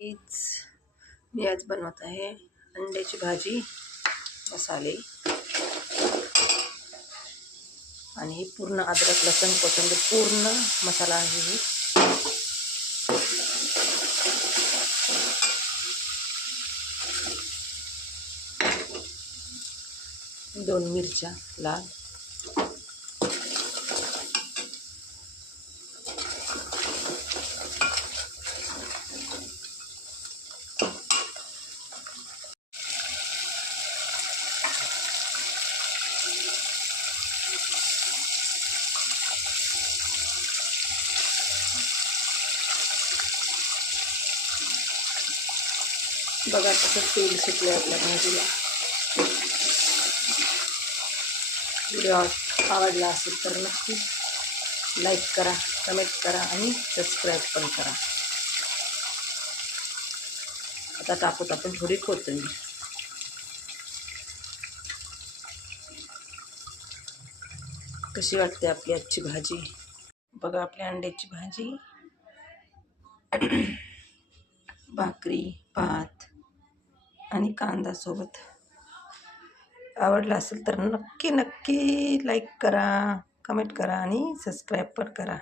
हीच मी आज बनवत आहे अंड्याची भाजी, मसाले आणि पूर्ण अद्रक लसूण कोथिंबीर पूर्ण मसाला आहे. दोन मिरच्या लाल, बघा कसं तेल सुटलं आपल्या भाजीला. व्हिडिओ आवडला असेल तर नक्की लाईक करा, कमेंट करा आणि सबस्क्राईब पण करा. आता टाकूत आपण थोडी कोथिंबीर. कशी वाटते आपली आजची भाजी? बघा आपली अंड्याची भाजी, भाकरी, भात आणि कांदा सोबत. आवडला असेल तर नक्की लाईक करा, कमेंट करा आणि सबस्क्राईब पण करा.